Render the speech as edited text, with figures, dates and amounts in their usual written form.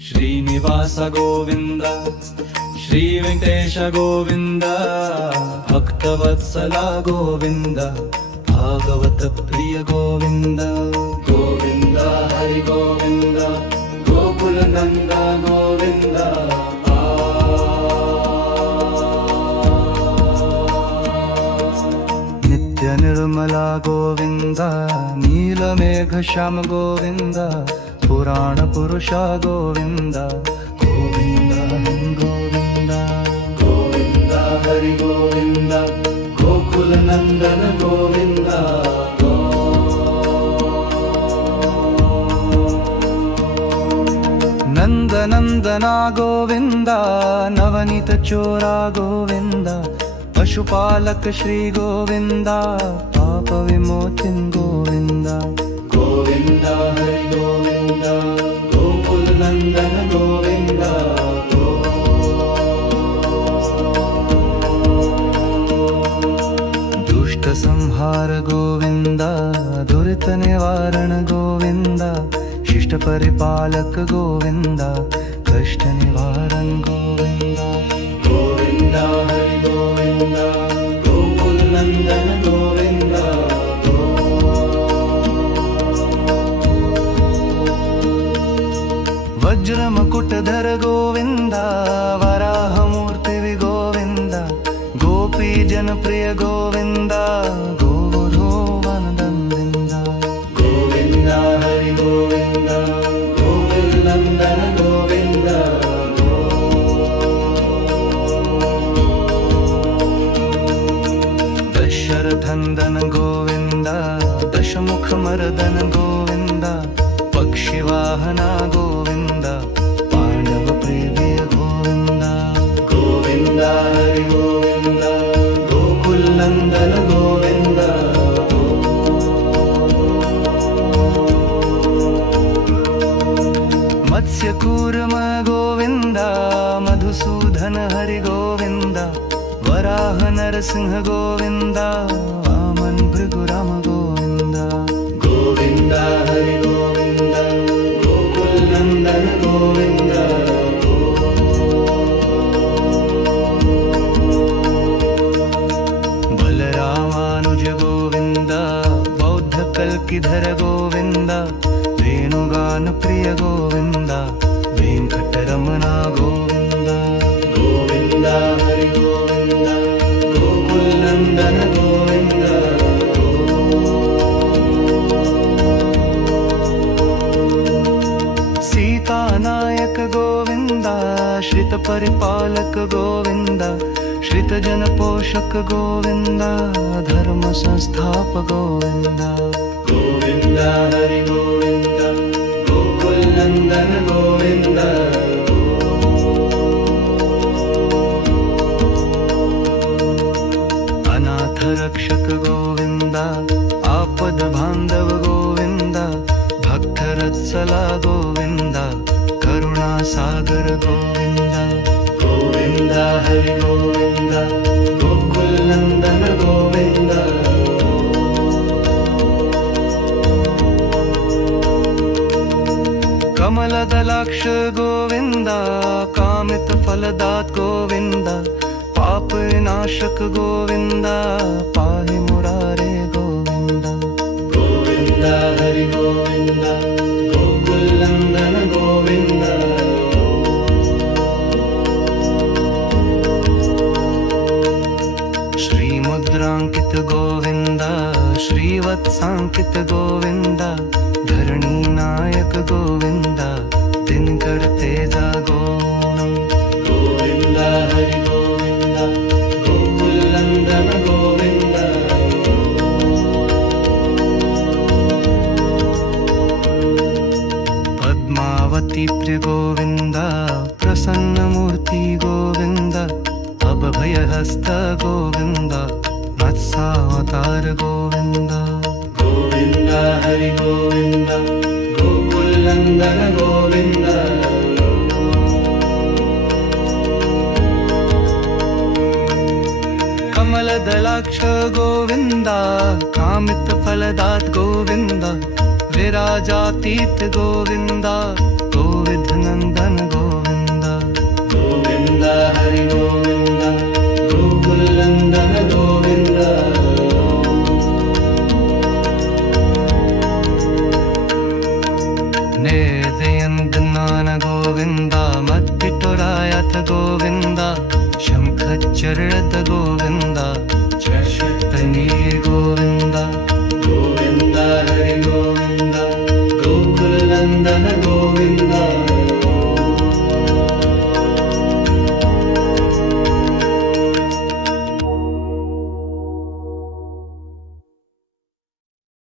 श्रीनिवास गोविंद श्री वेंकटेश गोविंद भक्तवत्सला गोविंद भागवत प्रिय गोविंद गोविंद हरि गोविंद गोकुल नंद गोविंद नित्य निर्मला गोविंद नीलमेघ श्याम गोविंद पुराण पुरुषा गोविंद गोविंद गोविंद गोविंद हरि गोविंद गोकुल नंदन गोविंद नंद नंदना गोविंद नवनीत चोरा गोविंद पशुपालक श्री गोविंद पाप विमोचन गोविंद गोविंद हरि गोविंद गोकुल नंदन गोविंद दुष्ट संहार गोविंद दुरित निवारण गोविंद शिष्ट परिपालक गोविंद कष्ट निवारण गोविंद गोविंद हरि गोविंद गोकुल नंदन गोविंद वज्र मुकुटधर गोविंद वराह मूर्ति गोविंद गोपी जन प्रिय गोविंद गोवर्धन गोविंद हरि गोविंद गोकुल नंदन गोविंद दशरथनंदन गोविंद दशमुख मर्दन गोविंद पक्षी वाहना गोविंद पांडव प्रिय गोविंद गोविंद हरि गोविंद गोकुल नंदन गोविंद मत्स्य कूर्म गोविंद मधुसूदन हरि गोविंद वराह नरसिंह गोविंद वामन भृगुराम गोविंद गोविंद हरि गोविंद गोकुल नंदन गोविंद बलरामानुज गोविंद बौद्ध कल्किधर गोविंद वेणुगान प्रिय गोविंद वेंकटरमणा गोविंद गोविंद हरि गोविंद गोकुल नंदन गोविंद सीतानायक गोविंद श्रित परिपालक गोविंद श्रित जन पोषक गोविंद धर्म संस्थापक गोविंद गोविंद हरि गोविंद गोकुल नंदन गोविंद अनाथ रक्षक गोविंद आपद बांधव गोविंद भक्तवत्सला गोविंद करुणा सागर गोविंद गोविंद हरि गोविंद गोकुल नंदन गोविंद कमल दलाक्ष गोविंद कामित फलदात गोविंद पाप विनाशक गोविंद पाहि मुरारे गोविंद गोविंद हरि गोविंद गोकुल नंदन गोविंद श्रीमुद्रांकित गोविंद श्रीवत्सांकित गोविंद धरणी नायक गोविंद दिनकर तेजा गोविंद गोविंद हरि गोविंद गोकुल नंदन गोविंद पद्मावती प्रिय गोविंद प्रसन्न मूर्ति गोविंद अभय हस्त गोविंद मत्स्यावतार गोविंद गोविंद हरि गोविंद गोकुल नंदन गोविंद कमल दलाक्ष गोविंद कामित फलदात गोविंद राजातीत गोविंदा गोविंद नंदन गोविंदा गोविंदा हरि गोविंदा गोकुल नंदन गोविंदा नेदयन्दनान गोविंदा मत्तिटुरायत गोविंदा शंखचर्यत गोविंदा चषतनी गोविंदा गोविंदा हरि गोविंदा गोकुल नंदन गोविंदा